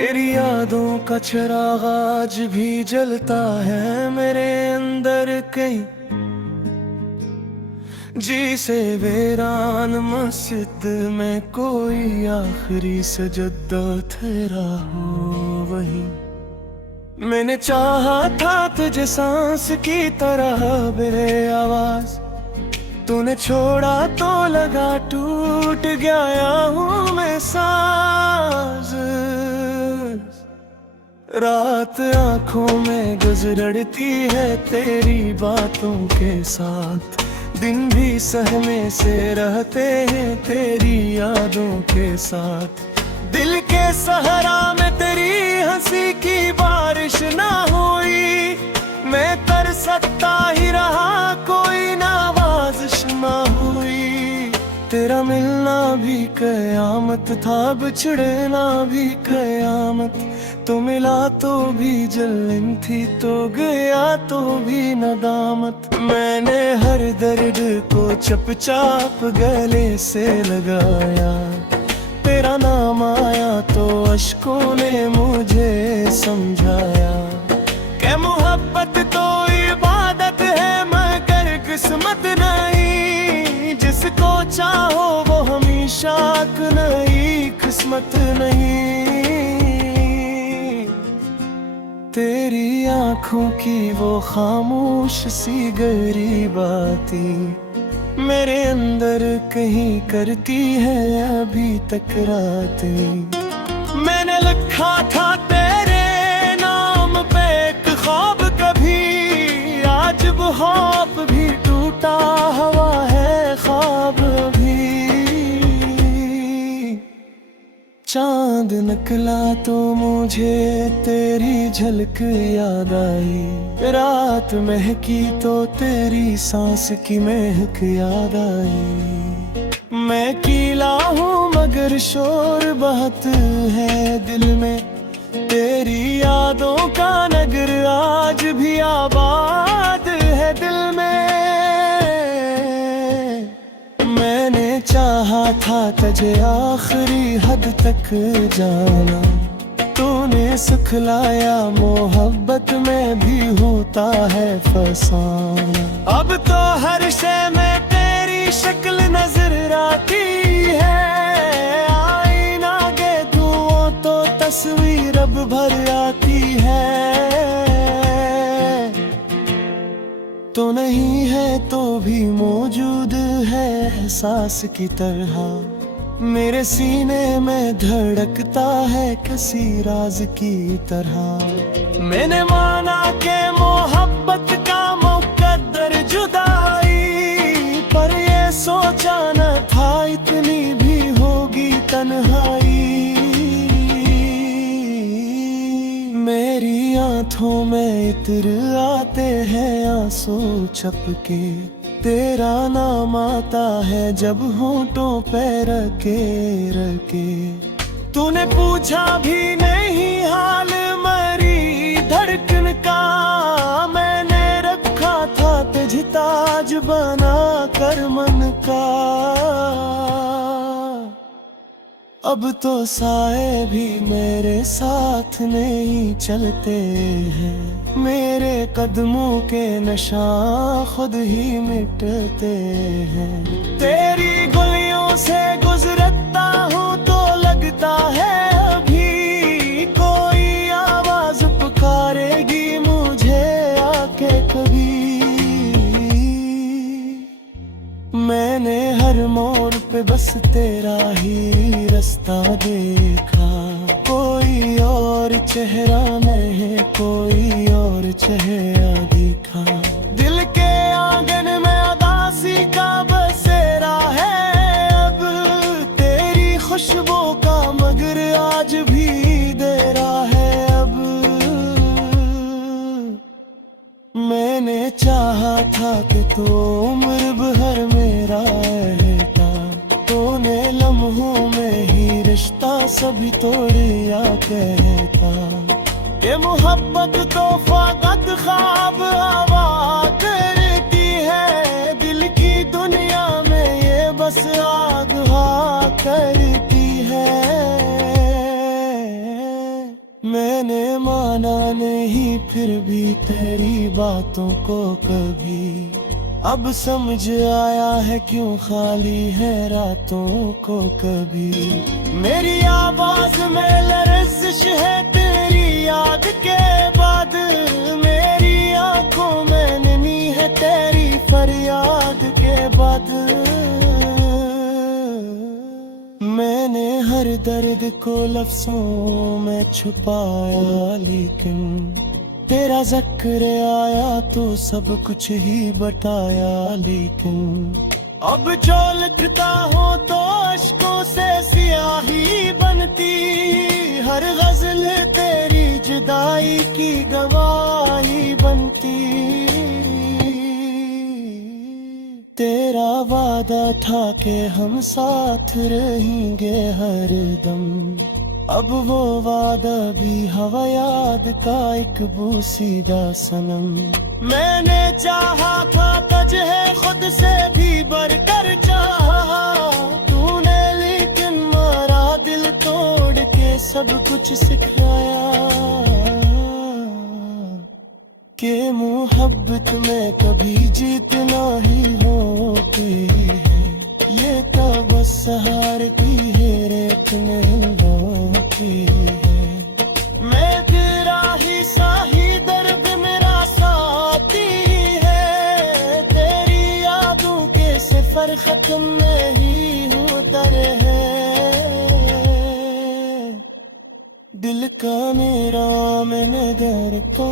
तेरी यादों का चिराग आज भी जलता है मेरे अंदर कहीं। जी से वीरान मस्जिद में कोई आखिरी सजदा तेरा हो वहीं। मैंने चाहा था तुझे सांस की तरह मेरे आवाज, तूने छोड़ा तो लगा टूट गया हूँ मैं साज। रात आंखों में गुजरती है तेरी बातों के साथ, दिन भी सहमे से रहते हैं तेरी यादों के साथ। दिल के सहारा में तेरी हंसी की बारिश ना हुई, मैं तर सकता ही रहा कोई नवाजिश ना हुई। तेरा मिलना भी कयामत था, बिछड़ना भी कयामत। तो मिला तो भी जलन थी, तो गया तो भी नदामत। मैंने हर दर्द को चुपचाप गले से लगाया, तेरा नाम आया तो अश्कों ने मुझे समझाया कि मोहब्बत तो इबादत है मगर किस्मत नहीं। जिसको चाहो वो हमेशा नहीं, किस्मत नहीं। तेरी आंखों की वो खामोश सी गहरी बातें मेरे अंदर कहीं करती है अभी तक रातें। मैंने लिखा था तेरे नाम पे एक ख्वाब कभी, आज वो ख्वाब भी टूटा हुआ है ख्वाब भी। चांद निकला तो मुझे तेरी झलक याद आई, रात महकी तो तेरी सांस की महक याद आई। मैं कीला हूँ मगर शोर बहुत है दिल में, तेरी यादों का नगर आज भी आबाद है दिल में। मैंने चाहा था तुझे आखिरी हद तक जाना, तूने सिखलाया मोहब्बत में भी होता है फसाना। अब तो हर शय में तेरी शक्ल नजर आती है, आईना के धुओं तो तस्वीर अब भर आती है। तो नहीं है तो भी मौजूद है एहसास की तरह, मेरे सीने में धड़कता है किसी राज की तरह। मैंने माना कि मोहब्बत का मुकद्दर जुदाई, पर ये सोचा न था इतनी भी होगी तन्हाई। मेरी आंखों में इत्र आते हैं आंसू छपके, तेरा नाम आता है जब होंठों पे रखे रखे। तूने पूछा भी नहीं हाल मरी धड़कन का, मैंने रखा था तुझे ताज बना कर मन का। अब तो साए भी मेरे साथ नहीं चलते हैं, मेरे कदमों के नशा खुद ही मिटते हैं। तेरी गलियों से गुजरता हूँ तो लगता है अभी कोई आवाज पुकारेगी मुझे आके कभी। मैंने हर मोड़ पे बस तेरा ही रास्ता देखा, कोई और चेहरा नहीं कोई और चेहरा दिखा। दिल के आंगन में उदासी का बसेरा है अब, तेरी खुशबू का मगर आज भी देरा है अब। मैंने चाहा था कि तू उम्र भर मेरा रहता, तूने लम्हों में ही रिश्ता सभी तोड़िया कहता। ये मोहब्बत तो फकत ख्वाब हवा करती है, दिल की दुनिया में ये बस आग हा करती है। नहीं फिर भी तेरी बातों को कभी। अब समझ आया है क्यों खाली है रातों को कभी। मेरी आवाज में लर्जिश है तेरी याद के बाद, मेरी आंखों में नमी है तेरी फरियाद के बाद। मैंने हर दर्द को लफ्जों में छुपाया, लेकिन तेरा जिक्र आया तो सब कुछ ही बताया। लेकिन अब जो लिखता हूँ तो अश्कों से सियाही बनती, हर गजल तेरी जुदाई की गवाही बनती। तेरा वादा था कि हम साथ रहेंगे हर दम, अब वो वादा भी हवा याद का एक बूसीदा सनम। मैंने चाहा था तुझे खुद से भी बढ़कर चाहा तूने, लेकिन मारा दिल तोड़ के सब कुछ सिखाया कि मोहब्बत में कभी जीतना ही होती है। ये तो बस सहार की है रेत में होती है। मैं तेरा ही साही दर्द मेरा साथी है, तेरी यादों के सफर खत्म नहीं होता है। दिल का मेरा मैं नगर को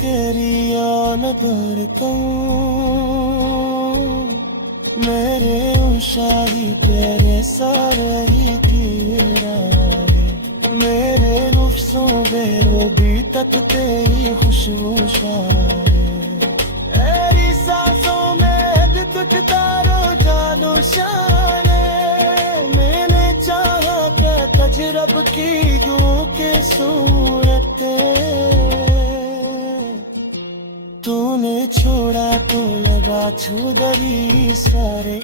तेरिया नगर को मेरे उशाही तेरे सारे ही तेरा रे। मेरे लफ्ज़ों बेरो भी तक तेरी खुशबू शारे, तेरी सांसों में भी कुछ तारो जानो शाने। मैंने चाहा क्या तजरब की दूं के सूरत, तूने छोड़ा तो लगा छुदरी सारे।